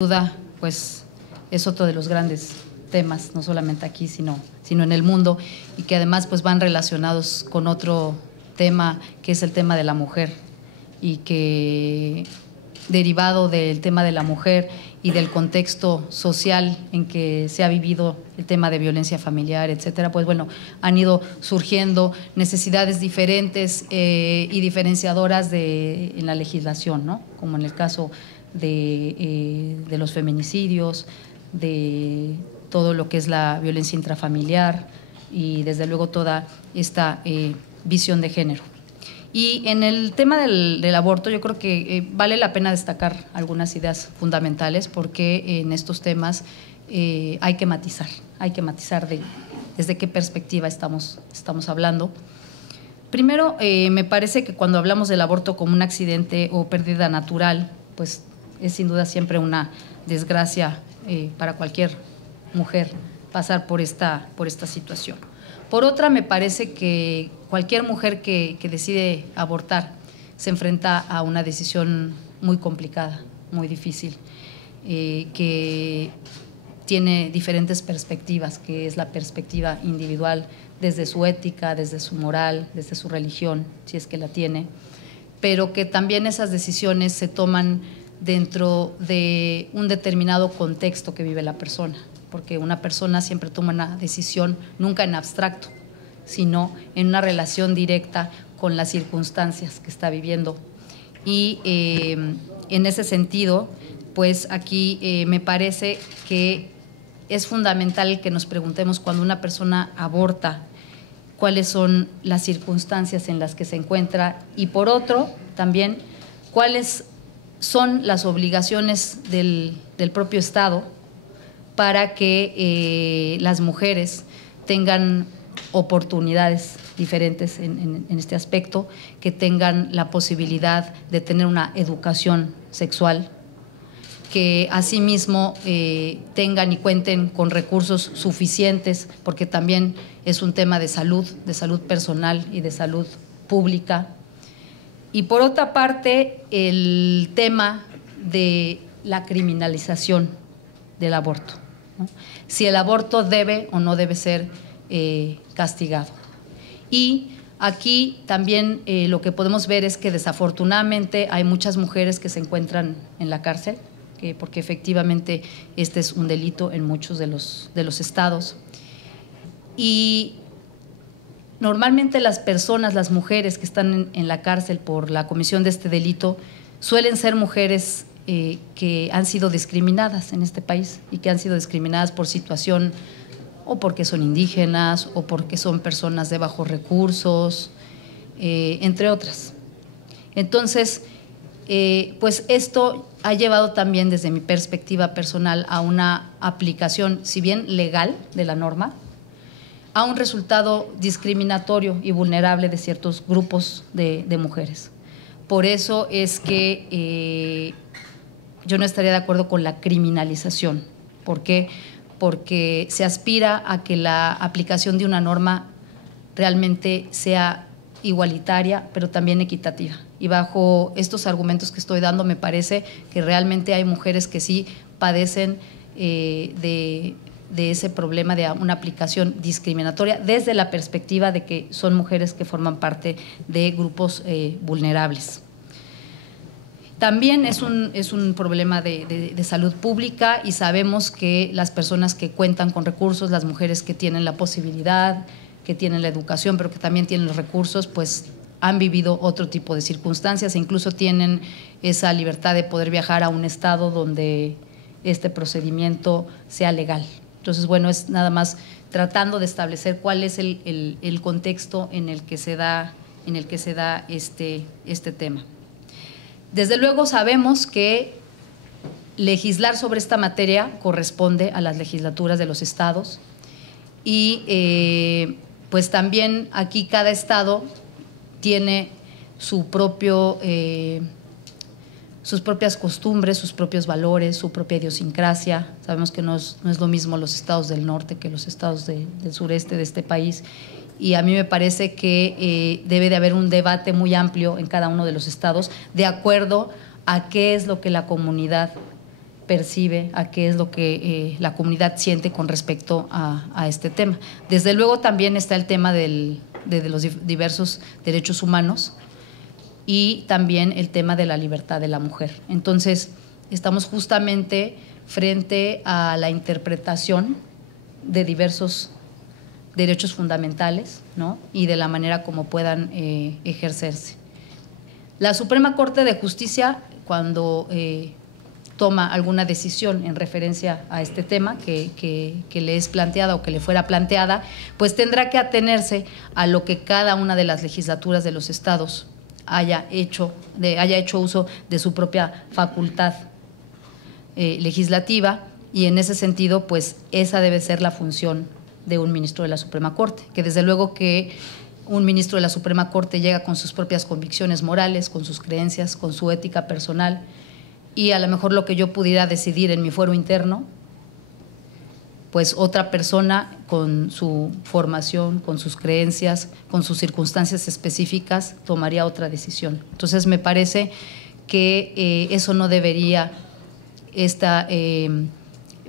Duda, pues es otro de los grandes temas, no solamente aquí, sino en el mundo, y que además pues van relacionados con otro tema, que es el tema de la mujer, y que derivado del tema de la mujer y del contexto social en que se ha vivido el tema de violencia familiar, etcétera, pues bueno, han ido surgiendo necesidades diferentes y diferenciadoras en la legislación, ¿no? Como en el caso de los feminicidios, de todo lo que es la violencia intrafamiliar y desde luego toda esta visión de género. Y en el tema del aborto yo creo que vale la pena destacar algunas ideas fundamentales, porque en estos temas hay que matizar desde qué perspectiva estamos hablando. Primero, me parece que cuando hablamos del aborto como un accidente o pérdida natural, pues es sin duda siempre una desgracia para cualquier mujer pasar por esta situación. Por otra, me parece que cualquier mujer que decide abortar se enfrenta a una decisión muy complicada, muy difícil, que tiene diferentes perspectivas, que es la perspectiva individual desde su ética, desde su moral, desde su religión, si es que la tiene, pero que también esas decisiones se toman dentro de un determinado contexto que vive la persona, porque una persona siempre toma una decisión nunca en abstracto, sino en una relación directa con las circunstancias que está viviendo. Y en ese sentido, pues aquí me parece que es fundamental que nos preguntemos, cuando una persona aborta, cuáles son las circunstancias en las que se encuentra, y por otro, también, cuáles son las obligaciones del propio Estado para que las mujeres tengan oportunidades diferentes en este aspecto, que tengan la posibilidad de tener una educación sexual, que asimismo tengan y cuenten con recursos suficientes, porque también es un tema de salud personal y de salud pública. Y por otra parte, el tema de la criminalización del aborto, ¿no? Si el aborto debe o no debe ser castigado. Y aquí también lo que podemos ver es que desafortunadamente hay muchas mujeres que se encuentran en la cárcel, porque efectivamente este es un delito en muchos de los estados. Y normalmente las mujeres que están en la cárcel por la comisión de este delito suelen ser mujeres que han sido discriminadas en este país, y que han sido discriminadas por situación, o porque son indígenas, o porque son personas de bajos recursos, entre otras. Entonces, pues esto ha llevado también, desde mi perspectiva personal, a una aplicación, si bien legal, de la norma, a un resultado discriminatorio y vulnerable de ciertos grupos de mujeres. Por eso es que yo no estaría de acuerdo con la criminalización. ¿Por qué? Porque se aspira a que la aplicación de una norma realmente sea igualitaria, pero también equitativa. Y bajo estos argumentos que estoy dando, me parece que realmente hay mujeres que sí padecen de ese problema de una aplicación discriminatoria, desde la perspectiva de que son mujeres que forman parte de grupos vulnerables. También es un problema de salud pública, y sabemos que las personas que cuentan con recursos, las mujeres que tienen la posibilidad, que tienen la educación, pero que también tienen los recursos, pues han vivido otro tipo de circunstancias, e incluso tienen esa libertad de poder viajar a un estado donde este procedimiento sea legal. Entonces, bueno, es nada más tratando de establecer cuál es el contexto en el que se da este tema. Desde luego sabemos que legislar sobre esta materia corresponde a las legislaturas de los estados, y pues también aquí cada estado tiene sus propias costumbres, sus propios valores, su propia idiosincrasia. Sabemos que no es lo mismo los estados del norte que los estados del sureste de este país, y a mí me parece que debe de haber un debate muy amplio en cada uno de los estados, de acuerdo a qué es lo que la comunidad percibe, a qué es lo que la comunidad siente con respecto a este tema. Desde luego también está el tema de los diversos derechos humanos y también el tema de la libertad de la mujer. Entonces, estamos justamente frente a la interpretación de diversos derechos fundamentales, ¿no? Y de la manera como puedan ejercerse. La Suprema Corte de Justicia, cuando toma alguna decisión en referencia a este tema que le es planteada o que le fuera planteada, pues tendrá que atenerse a lo que cada una de las legislaturas de los estados haya hecho uso de su propia facultad legislativa, y en ese sentido, pues esa debe ser la función de un ministro de la Suprema Corte, que desde luego que un ministro de la Suprema Corte llega con sus propias convicciones morales, con sus creencias, con su ética personal, y a lo mejor lo que yo pudiera decidir en mi fuero interno, pues otra persona con su formación, con sus creencias, con sus circunstancias específicas, tomaría otra decisión. Entonces, me parece que eso no debería,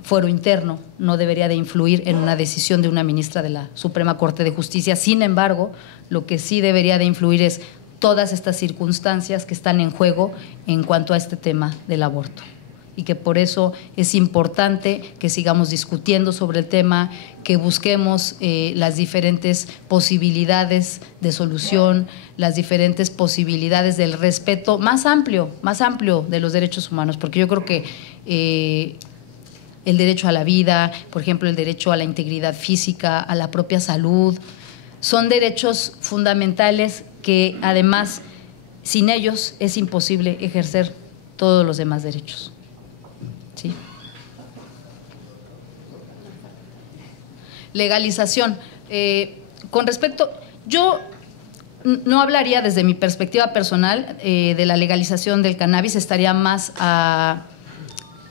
fuero interno no debería de influir en una decisión de una ministra de la Suprema Corte de Justicia. Sin embargo, lo que sí debería de influir es todas estas circunstancias que están en juego en cuanto a este tema del aborto, y que por eso es importante que sigamos discutiendo sobre el tema, que busquemos las diferentes posibilidades de solución, las diferentes posibilidades del respeto más amplio de los derechos humanos, porque yo creo que el derecho a la vida, por ejemplo, el derecho a la integridad física, a la propia salud, son derechos fundamentales que además sin ellos es imposible ejercer todos los demás derechos. ¿Sí? Legalización. Con respecto, yo no hablaría desde mi perspectiva personal de la legalización del cannabis, estaría más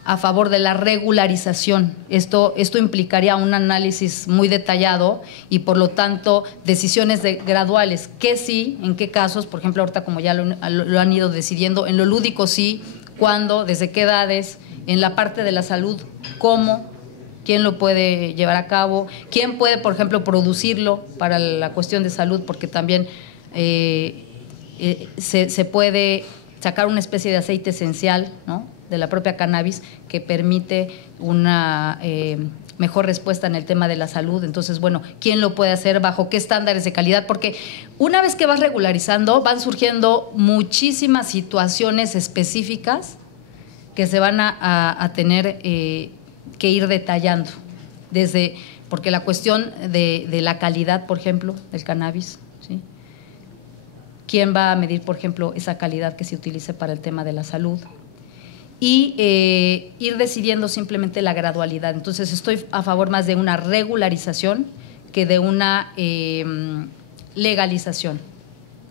a favor de la regularización. Esto implicaría un análisis muy detallado y, por lo tanto, decisiones graduales. ¿Qué sí? ¿En qué casos? Por ejemplo, ahorita, como ya lo han ido decidiendo, en lo lúdico sí, ¿cuándo? ¿Desde qué edades? En la parte de la salud, ¿cómo? ¿Quién lo puede llevar a cabo? ¿Quién puede, por ejemplo, producirlo para la cuestión de salud? Porque también se puede sacar una especie de aceite esencial, ¿no?, de la propia cannabis, que permite una mejor respuesta en el tema de la salud. Entonces, bueno, ¿quién lo puede hacer? ¿Bajo qué estándares de calidad? Porque una vez que vas regularizando, van surgiendo muchísimas situaciones específicas que se van a tener que ir detallando, porque la cuestión de la calidad, por ejemplo, del cannabis, ¿sí? ¿Quién va a medir, por ejemplo, esa calidad que se utilice para el tema de la salud? Y ir decidiendo simplemente la gradualidad. Entonces, estoy a favor más de una regularización que de una legalización,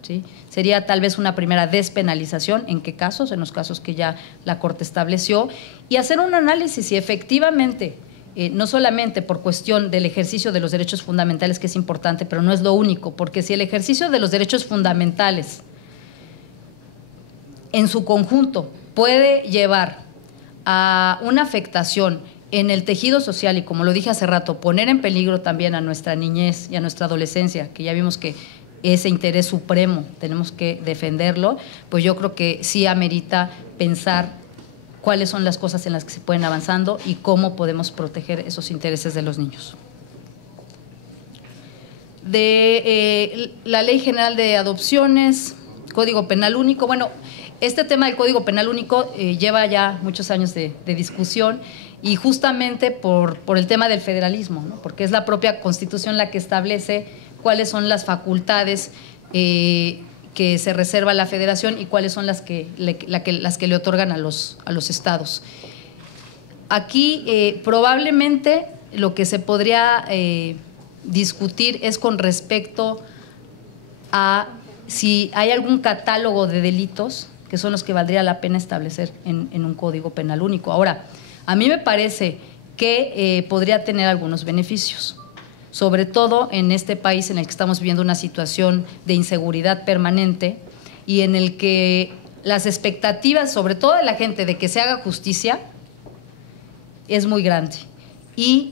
¿sí? Sería tal vez una primera despenalización. ¿En qué casos? En los casos que ya la Corte estableció, y hacer un análisis si efectivamente, no solamente por cuestión del ejercicio de los derechos fundamentales, que es importante, pero no es lo único, porque si el ejercicio de los derechos fundamentales en su conjunto puede llevar a una afectación en el tejido social y, como lo dije hace rato, poner en peligro también a nuestra niñez y a nuestra adolescencia, que ya vimos que ese interés supremo tenemos que defenderlo, pues yo creo que sí amerita pensar cuáles son las cosas en las que se pueden avanzando y cómo podemos proteger esos intereses de los niños. De la Ley General de Adopciones, Código Penal Único, bueno, este tema del Código Penal Único lleva ya muchos años de discusión, y justamente por el tema del federalismo, ¿no?, porque es la propia Constitución la que establece cuáles son las facultades que se reserva a la Federación y cuáles son las que le otorgan a los estados. Aquí probablemente lo que se podría discutir es con respecto a si hay algún catálogo de delitos que son los que valdría la pena establecer en un Código Penal Único. Ahora, a mí me parece que podría tener algunos beneficios, sobre todo en este país en el que estamos viviendo una situación de inseguridad permanente y en el que las expectativas, sobre todo de la gente, de que se haga justicia, es muy grande. Y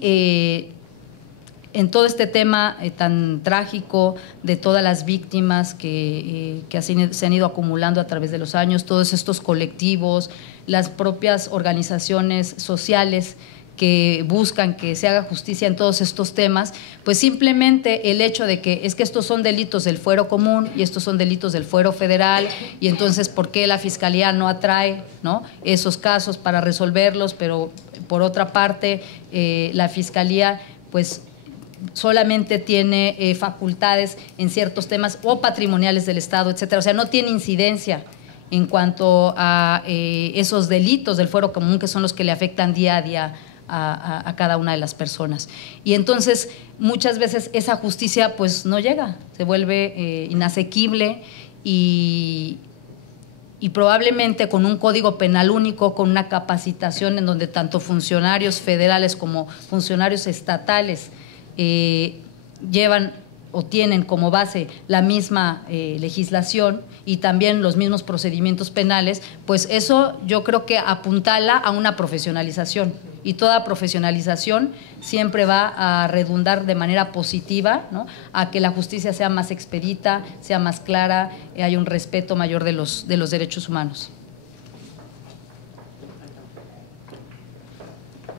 en todo este tema tan trágico de todas las víctimas que se han ido acumulando a través de los años, todos estos colectivos, las propias organizaciones sociales que buscan que se haga justicia en todos estos temas, pues simplemente el hecho de que es que estos son delitos del fuero común y estos son delitos del fuero federal, y entonces ¿por qué la Fiscalía no atrae, ¿no?, esos casos para resolverlos? Pero por otra parte la Fiscalía pues solamente tiene facultades en ciertos temas o patrimoniales del Estado, etcétera. O sea, no tiene incidencia en cuanto a esos delitos del fuero común, que son los que le afectan día a día a cada una de las personas. Y entonces muchas veces esa justicia pues no llega, se vuelve inasequible y probablemente con un código penal único, con una capacitación en donde tanto funcionarios federales como funcionarios estatales llevan o tienen como base la misma legislación y también los mismos procedimientos penales, pues eso yo creo que apuntala a una profesionalización, y toda profesionalización siempre va a redundar de manera positiva, ¿no?, a que la justicia sea más expedita, sea más clara, haya un respeto mayor de los derechos humanos.